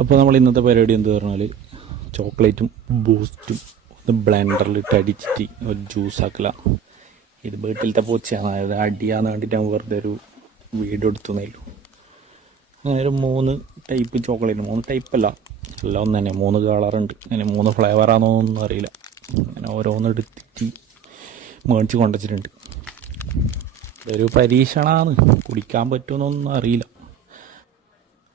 അപ്പോൾ നമ്മൾ ഇന്നത്തെ പരിപാടി എന്ത് പറഞ്ഞാൽ ചോക്ലേറ്റും ബൂസ്റ്റും ഒന്ന് ബ്ലെൻഡറിലിട്ട് അടിച്ചിട്ട് ഒരു ജ്യൂസ് ആക്കില്ല. ഇത് വീട്ടിലത്തെ പൂച്ചയാണ്, അതായത് അടിയാന്ന് വേണ്ടിയിട്ട് ഞാൻ വെറുതെ ഒരു വീഡിയോ എടുത്തുന്നേലു. അങ്ങനെ 3 ടൈപ്പ് ചോക്ലേറ്റ്, 3 ടൈപ്പല്ല, എല്ലാം ഒന്ന് തന്നെ, 3 കളറുണ്ട്. അങ്ങനെ 3 ഫ്ലേവറാണോ ഒന്നും അറിയില്ല. അങ്ങനെ ഓരോന്ന് എടുത്തിട്ട് മേടിച്ച് കൊണ്ടുവച്ചിട്ടുണ്ട്. ഇതൊരു പരീക്ഷണമാണ്, കുടിക്കാൻ പറ്റുമെന്നൊന്നും അറിയില്ല.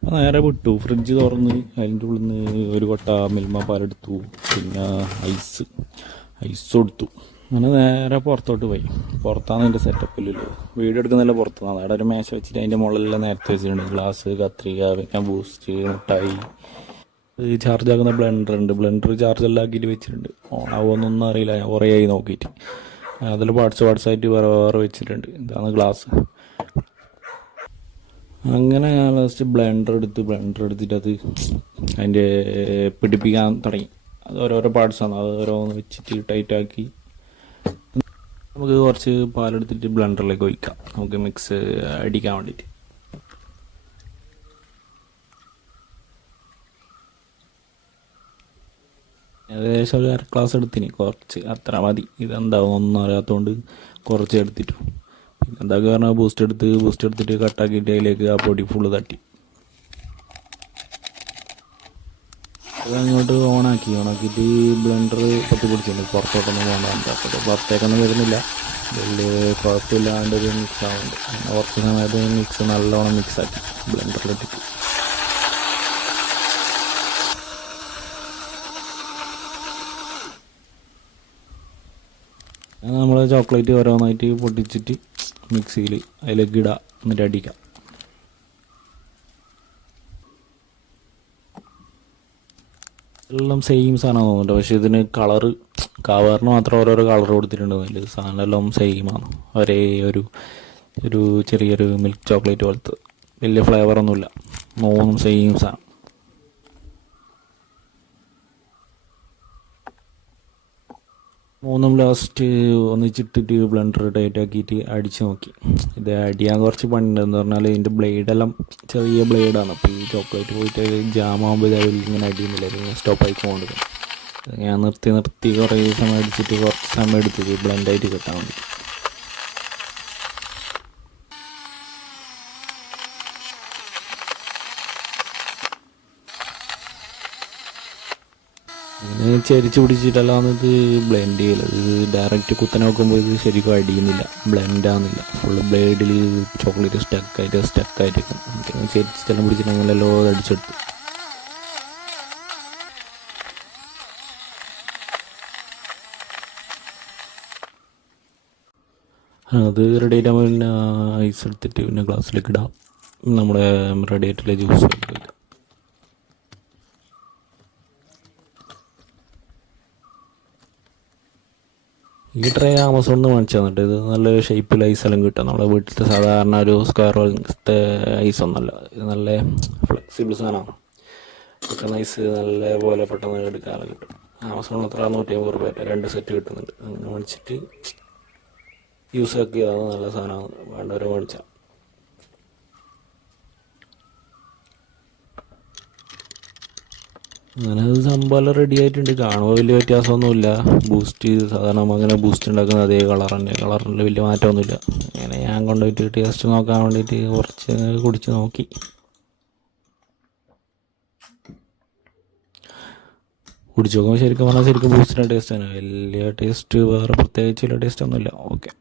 അപ്പോൾ നേരെ വിട്ടു, ഫ്രിഡ്ജ് തുറന്ന് അതിൻ്റെ ഉള്ളിൽ നിന്ന് ഒരു കൊട്ട മിൽമ പാലെടുത്തു, പിന്നെ ഐസ് കൊടുത്തു. അങ്ങനെ നേരെ പുറത്തോട്ട് പോയി. പുറത്താണ് എൻ്റെ സെറ്റപ്പില്ലല്ലോ, വീഡിയോ എടുക്കുന്നതല്ല പുറത്താണ്. അവിടെ ഒരു മേശ വെച്ചിട്ട് അതിൻ്റെ മുകളിലെല്ലാം നേരത്തെ വെച്ചിട്ടുണ്ട്. ഗ്ലാസ്, കത്രിക, പിന്നെ ബൂസ്റ്റ്, മിഠായി, ചാർജ് ആക്കുന്ന ബ്ലെൻഡർ ഉണ്ട്. ബ്ലെൻഡർ ചാർജെല്ലാം ആക്കിയിട്ട് വെച്ചിട്ടുണ്ട്. ഓണാവുമെന്നൊന്നും അറിയില്ല, ഞാൻ കുറേ ആയി നോക്കിയിട്ട്. അതിൽ പാർട്സായിട്ട് വേറെ വെച്ചിട്ടുണ്ട്. ഇതാണ് ഗ്ലാസ്. അങ്ങനെ ഞാൻ ലാസ്റ്റ് ബ്ലെൻഡർ എടുത്തിട്ട് അത് അതിൻ്റെ പിടിപ്പിക്കാൻ തുടങ്ങി. അത് ഓരോരോ പാർട്സാണ്, അത് ഓരോന്ന് വെച്ചിട്ട് ടൈറ്റാക്കി നമുക്ക് കുറച്ച് പാലെടുത്തിട്ട് ബ്ലെൻഡറിലേക്ക് ഒഴിക്കാം, നമുക്ക് മിക്സ് അടിക്കാൻ വേണ്ടിയിട്ട്. ഏകദേശം ഒരു 1/2 ഗ്ലാസ് എടുത്തിന്, കുറച്ച് അത്ര മതി. ഇതെന്താവും ഒന്നും അറിയാത്തതുകൊണ്ട് കുറച്ച് എടുത്തിട്ടു. പിന്നെ എന്താ പറഞ്ഞാൽ ബൂസ്റ്റ് എടുത്തിട്ട് കട്ടാക്കിയിട്ട് അതിലേക്ക് ആ പൊടി ഫുള്ള് തട്ടി അതങ്ങോട്ട് ഓണാക്കിയിട്ട് ബ്ലെൻഡർ പിടിച്ചിട്ടുണ്ട്. പുറത്തോട്ടൊന്നും പോകണ്ട, പുറത്തേക്കൊന്നും വരുന്നില്ല, വലിയ കുഴപ്പമില്ലാണ്ടൊരു മിക്സ് ആവുന്നുണ്ട്. പിന്നെ കുറച്ച് സമയത്ത് മിക്സ് നല്ലോണം മിക്സാക്കി ബ്ലെൻഡറിലിട്ടിട്ട് നമ്മൾ ചോക്ലേറ്റ് ഓരോന്നായിട്ട് പൊട്ടിച്ചിട്ട് മിക്സിയിൽ അതിലേക്ക് ഇടുക, എന്നിട്ട് അടിക്കുക. എല്ലാം സെയിം സാധനം തോന്നുന്നുണ്ട്, പക്ഷേ ഇതിന് കളറ് കവറിന് മാത്രം ഓരോരോ കളർ കൊടുത്തിട്ടുണ്ട്. അതിൽ സാധനം എല്ലാം സെയിമാണ്, ഒരേ ഒരു ചെറിയൊരു മിൽക്ക് ചോക്ലേറ്റ് പോലത്തെ, വലിയ ഫ്ലേവറൊന്നുമില്ല, 3 സെയിം സാധനം. മൂന്നും ലാസ്റ്റ് ഒന്നിച്ചിട്ടിട്ട് ബ്ലെൻഡർ ടൈറ്റാക്കിയിട്ട് അടിച്ച് നോക്കി. ഇത് അടിയാൻ കുറച്ച് പണിയുണ്ടെന്ന് പറഞ്ഞാൽ ഇതിൻ്റെ ബ്ലേഡെല്ലാം ചെറിയ ബ്ലേഡാണ്. അപ്പോൾ ഈ ചോക്ലേറ്റ് പോയിട്ട് ജാമാകുമ്പോൾ ഇതിൽ ഇങ്ങനെ അടിയുന്നില്ല, ഇങ്ങനെ സ്റ്റോപ്പായി പോകുന്നത്. ഞാൻ നിർത്തി കുറേ സമയം അടിച്ചിട്ട് കുറച്ച് സമയം എടുത്തത് ബ്ലെൻഡായിട്ട് കിട്ടാൻ വേണ്ടി. ഇങ്ങനെ ചരിച്ച് പിടിച്ചിട്ടല്ലാന്ന് ഇത് ബ്ലെൻഡ് ചെയ്യില്ല. ഇത് ഡയറക്റ്റ് കുത്തനെ നോക്കുമ്പോൾ ഇത് ശരിക്കും അടിയുന്നില്ല, ബ്ലെൻഡ് ആവുന്നില്ല. ഫുള്ള് ബ്ലേഡിൽ ചോക്ലേറ്റ് സ്റ്റക്കായിട്ട് ചരിച്ചെല്ലാം പിടിച്ചിട്ട് അങ്ങനെയല്ലോ അടിച്ചെടുത്തു. അത് റെഡി ആയിട്ടാകുമ്പോൾ പിന്നെ ഐസ് എടുത്തിട്ട് പിന്നെ ഗ്ലാസ്സിലേക്ക് ഇടാം, നമ്മുടെ റെഡി ആയിട്ടുള്ള ജ്യൂസ് കഴിക്കാം. ഈ ട്രേ ആമസോണിൽ നിന്ന് വാങ്ങിച്ചു തന്നിട്ട്, ഇത് നല്ലൊരു ഷേപ്പിൽ ഐസെല്ലാം കിട്ടും. നമ്മുടെ വീട്ടിലത്തെ സാധാരണ ഒരു സ്ക്വയർ പോലത്തെ ഐസൊന്നല്ല, ഇത് നല്ല ഫ്ലെക്സിബിൾ സാധനമാണ്. കിട്ടുന്ന ഐസ് നല്ല പോലെ പെട്ടെന്ന് എടുക്കാതെ കിട്ടും. ആമസോണിൽ എത്ര 150 രൂപ 2 സെറ്റ് കിട്ടുന്നുണ്ട്. അങ്ങനെ മേടിച്ചിട്ട് യൂസ് ആക്കിയതാണ്, നല്ല സാധനമാണ്, വേണ്ടവരെ മേടിച്ചാൽ. അങ്ങനെ അത് സംഭവം റെഡി ആയിട്ടുണ്ട്. കാണുമ്പോൾ വലിയ വ്യത്യാസമൊന്നുമില്ല. ബൂസ്റ്റ് സാധാരണ അങ്ങനെ ബൂസ്റ്റ് ഉണ്ടാക്കുന്ന അതേ കളറിൻ്റെ വലിയ മാറ്റമൊന്നുമില്ല. അങ്ങനെ ഞാൻ കൊണ്ടുപോയിട്ട് ടേസ്റ്റ് നോക്കാൻ വേണ്ടിയിട്ട് കുറച്ച് കുടിച്ച് നോക്കി. കുടിച്ച് നോക്കുമ്പോൾ ശരിക്കും പറഞ്ഞാൽ ബൂസ്റ്റിൻ്റെ ടേസ്റ്റ് തന്നെ, വലിയ ടേസ്റ്റ് വേറെ പ്രത്യേകിച്ച് വലിയ ടേസ്റ്റ് ഒന്നുമില്ല. ഓക്കെ.